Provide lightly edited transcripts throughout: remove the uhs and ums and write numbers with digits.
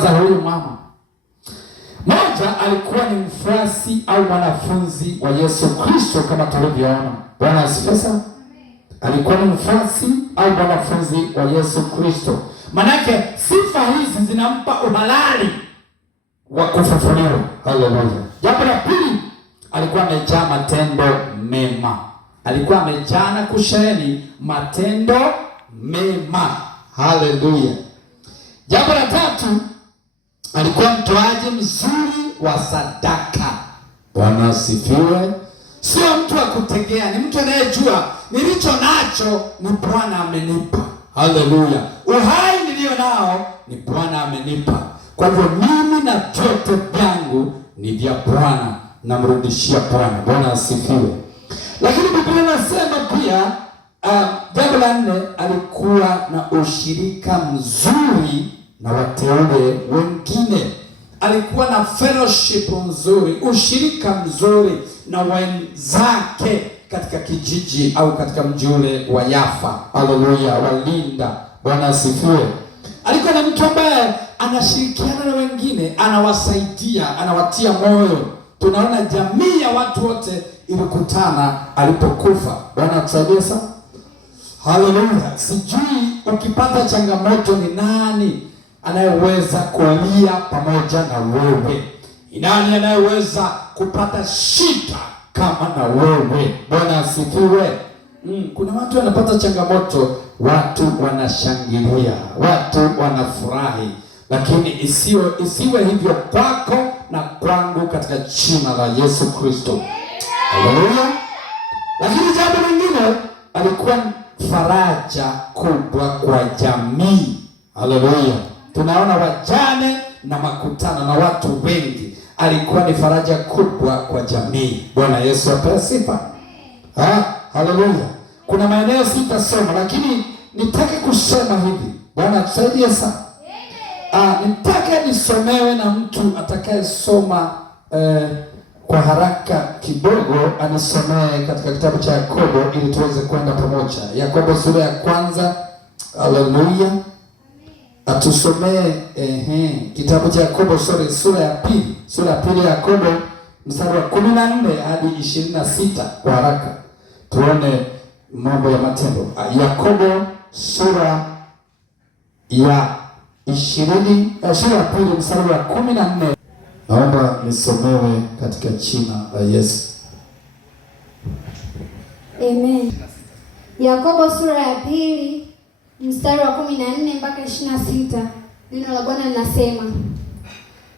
za huyu mama. Moja, alikuwa ni mfuasi au mwanafunzi wa Yesu Kristo kama tulivyoona. Bwana asifiwe sana. Alikuwa ni mfuasi au mwanafunzi wa Yesu Kristo. Manake sifa hizi zinampa uhalali wa kufufuliwa. Haleluya. Jambo la pili, alikuwa amejaa matendo mema. Alikuwa amejaa na kusheheni matendo mema. Haleluya. Jambo la tatu, alikuwa mtoaji mzuri wa sadaka. Bwana asifiwe. Sio mtu wa kutegea, ni mtu anayejua nilicho nacho ni Bwana amenipa. Haleluya. Uhai nilio nao ni Bwana amenipa. Kwa hivyo mimi na vyote vyangu ni vya Bwana, namrudishia Bwana. Bwana asifiwe. Lakini Biblia inasema pia jambo la nne, alikuwa na ushirika mzuri na wateule wengine. Alikuwa na fellowship nzuri, ushirika mzuri na wenzake katika kijiji au katika mji ule wa Yafa. Haleluya, walinda. Bwana asifiwe. Alikuwa na mtu ambaye anashirikiana na wengine, anawasaidia, anawatia moyo. Tunaona jamii ya watu wote ilikutana alipokufa. Bwana atusaidie sana. Haleluya. Sijui ukipata changamoto ni nani anayeweza kulia pamoja na wewe? Ni nani anayeweza kupata shida kama na wewe? Bwana asifiwe. Kuna watu wanapata changamoto, watu wanashangilia, watu wanafurahi, lakini isiwe hivyo kwako na kwangu katika jina la Yesu Kristo. Haleluya. Lakini jambo lingine, alikuwa faraja kubwa kwa jamii. Haleluya. Tunaona wajane na makutano na watu wengi. Alikuwa ni faraja kubwa kwa jamii. Bwana Yesu apewe sifa. Haleluya. Kuna maeneo sitasoma, lakini nitake kusema hivi. Bwana tusaidie sana. Nitake nisomewe na mtu atakayesoma kwa haraka kidogo, anisomee katika kitabu cha Yakobo ili tuweze kwenda pamoja. Yakobo sura ya kwanza. Haleluya. Atusomee kitabu cha Yakobo sura ya pili ya Yakobo mstari wa 14 hadi 26 kwa haraka. Tuone mambo ya matendo. Yakobo sura ya 20 sura ya pili mstari wa 14. Naomba nisomewe katika jina la Yesu. Amen. Yakobo sura ya pili mstari wa 14 mpaka 26. Neno la Bwana linasema,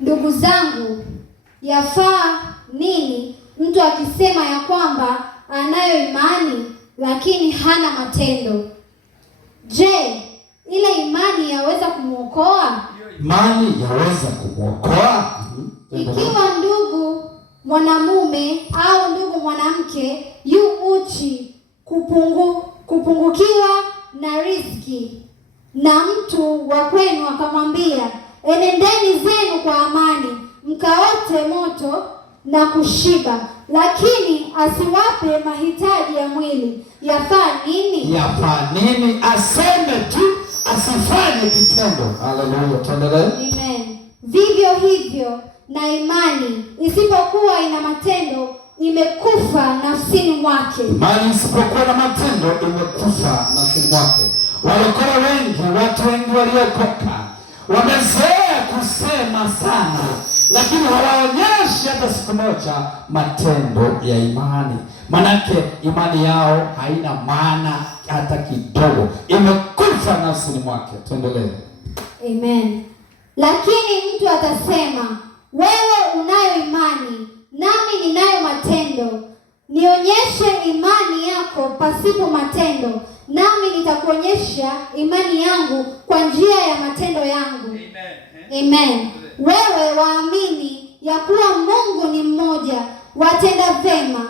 ndugu zangu, yafaa nini mtu akisema ya kwamba anayo imani lakini hana matendo? Je, ile imani yaweza kumwokoa? Imani yaweza kumwokoa? Ikiwa ndugu mwanamume au ndugu mwanamke yu uchi kupungukiwa na riziki, na mtu wa kwenu akamwambia, enendeni zenu kwa amani, mkaote moto na kushiba, lakini asiwape mahitaji ya mwili, yafaa nini? Yafaa nini? Aseme tu, asifanye kitendo. Haleluya, tuendelee. Amen. Vivyo hivyo na imani isipokuwa ina matendo imekufa nafsini mwake. Imani isipokuwa na matendo imekufa nafsini mwake. Walokole wengi, watu wengi waliokoka wamezoea kusema sana, lakini hawaonyeshi hata siku moja matendo ya imani. Manake imani yao haina maana hata kidogo, imekufa nafsini mwake. Tuendelee. Amen. Lakini mtu atasema, wewe unayo imani nami ninayo matendo. Nionyeshe imani yako pasipo matendo, nami nitakuonyesha imani yangu kwa njia ya matendo yangu. Amen. Wewe waamini ya kuwa Mungu ni mmoja, watenda vema.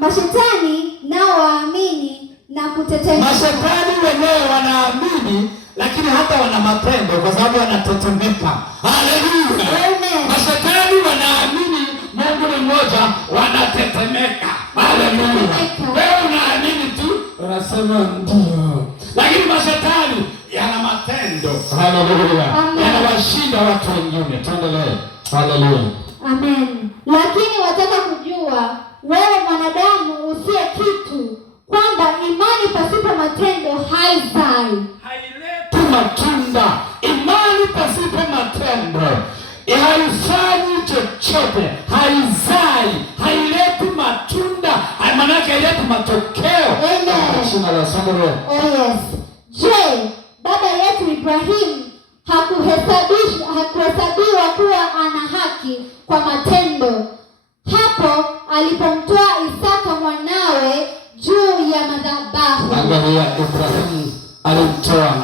Mashetani nao waamini na kutetemeka. Mashetani wenyewe wanaamini, lakini hata wana matendo, kwa sababu wanatetemeka. Haleluya. Amen. Mashetani wanaamini Mungu ni mmoja, wanatetemeka. Haleluya. Wewe unaamini tu, unasema ndio, lakini mashetani yana matendo. Haleluya. Haleluya. Yanawashinda watu wengine. Tuendelee. Haleluya. Amen. Lakini wataka kujua wewe mwanadamu usiye kitu, kwamba imani pasipo matendo haizai. Haileti matunda. Imani pasipo matendo haifanyi chochote, haizai, haileti matunda, maana yake haileti matokeo. Amen. Oh yes. Je, baba yetu Ibrahimu hakuhesabiwa kuwa ana haki kwa matendo hapo alipomtoa Isaka mwanawe juu ya madhabahu? Angalia, Ibrahimu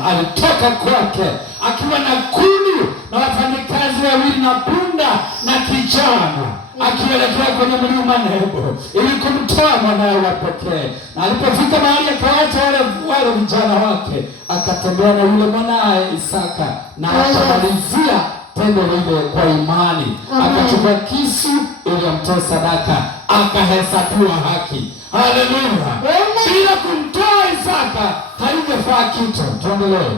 alitoka kwake akiwa na kuni na wafanyakazi wawili na punda na kijana, akielekea kwenye mlima Nebo ili kumtoa mwanawe wa pekee. Na alipofika mahali akawaacha wale vijana wake, akatembea na yule mwanawe Isaka na akamalizia tendo lile kwa imani. Akachukua kisu ili amtoe sadaka, akahesabiwa haki. Haleluya. Bila kumtoa Isaka haingefaa kitu. Tuendelee.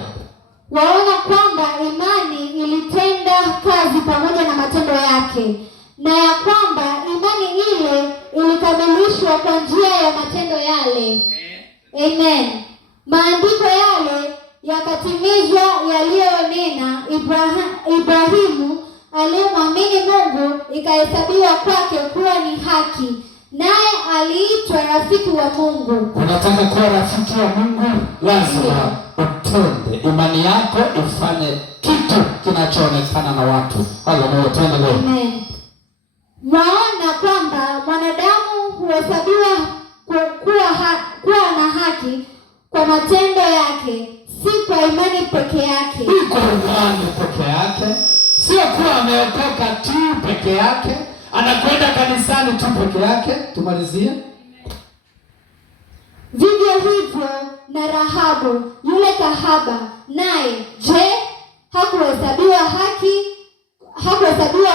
Waona kwamba imani ilitenda kazi pamoja na matendo yake, na ya kwamba imani ile ilikamilishwa kwa njia ya matendo yale. Amen. Maandiko yale yakatimizwa yaliyonena Ibrahimu aliyemwamini Mungu, ikahesabiwa kwake kuwa ni haki, naye aliitwa rafiki wa Mungu. Unataka kuwa rafiki wa Mungu, lazima utende. Imani yako ifanye kitu kinachoonekana na watu. Haleluya. Tuendelee. Amen. Mwaona kwamba mwanadamu huhesabiwa kuwa na haki kwa matendo yake, si kwa imani peke yake. Si kwa imani peke yake, sio kuwa ameokoka tu peke yake, anakwenda kanisani tu peke yake. Tumalizie. Vivyo hivyo na Rahabu yule kahaba, naye je, hakuhesabiwa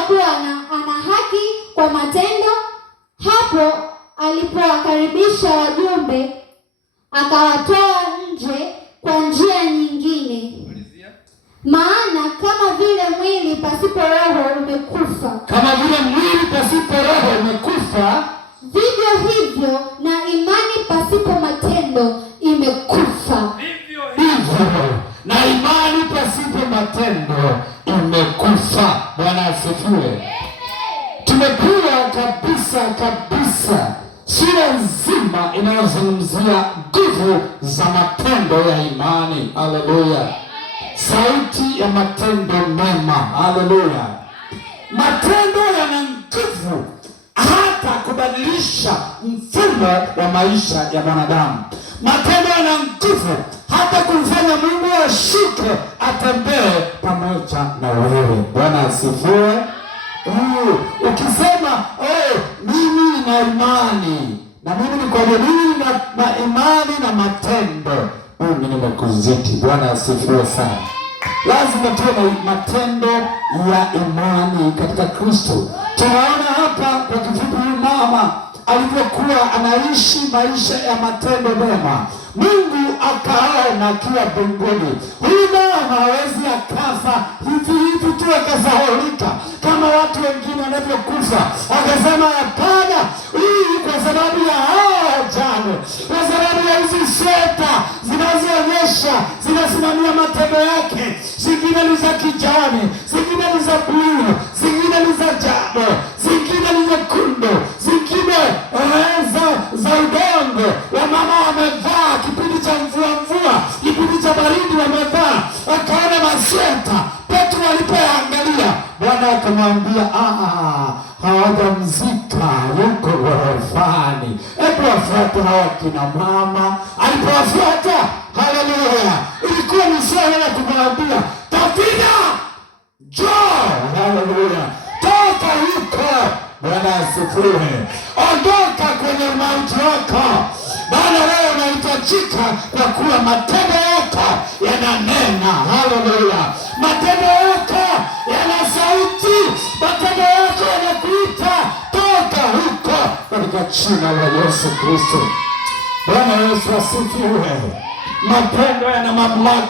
kuwa ana haki kwa matendo hapo alipowakaribisha wajumbe akawatoa nje kwa njia nyingine? Maana kama vile mwili pasipo roho umekufa, vivyo hivyo na imani pasipo matendo imekufa. Na imani pasipo matendo imekufa. Bwana asifiwe. Tumekuwa kabisa sura nzima inayozungumzia nguvu za matendo ya imani. Haleluya. Sauti ya matendo mema. Haleluya. Matendo yana nguvu hata kubadilisha mfumo wa maisha ya mwanadamu. Matendo yana nguvu hata kumfanya Mungu ashuke atembee pamoja na wewe. Bwana asifiwe. Ukisema mimi nina imani na mimi nikwambia mimi na imani na matendo, mimi nimekuzidi. Bwana asifiwe sana. Lazima tuwe na matendo ya imani katika Kristo. Tunaona hapa kwa kifupi mama alivyokuwa anaishi maisha ya matendo mema. Mungu akaona akiwa mbinguni, huyu mama hawezi akafa hivi tu akasahaulika kama watu wengine wanavyokufa. Akasema hapana, hii kwa sababu ya jana, kwa sababu ya hizi sweta zinazoonyesha zinasimamia matendo yake. Zingine ni za kijani, zingine ni za bluu, zingine ni za njano, zingine ni nyekundu, zingine za udongo. Wamama wamevaa kipindi cha mvua, kipindi cha baridi wamevaa. Akaona masweta. Petro alipoangalia, Bwana akamwambia hawajamzika, yuko ghorofani. Hebu wafuate hawa kina mama. Alipowafuata, haleluya, ilikuwa ni swala la kumwambia Tafina, njoo. Haleluya, toka huko. Bwana asifiwe. Ondoka kwenye mauti wako, maana wewe unahitajika, kwa kuwa matendo yako yananena. Haleluya, matendo yako yana sauti, matendo yako yanakuita, toka huko katika jina la Yesu Kristo. Bwana Yesu asifiwe. Matendo yana mamlaka.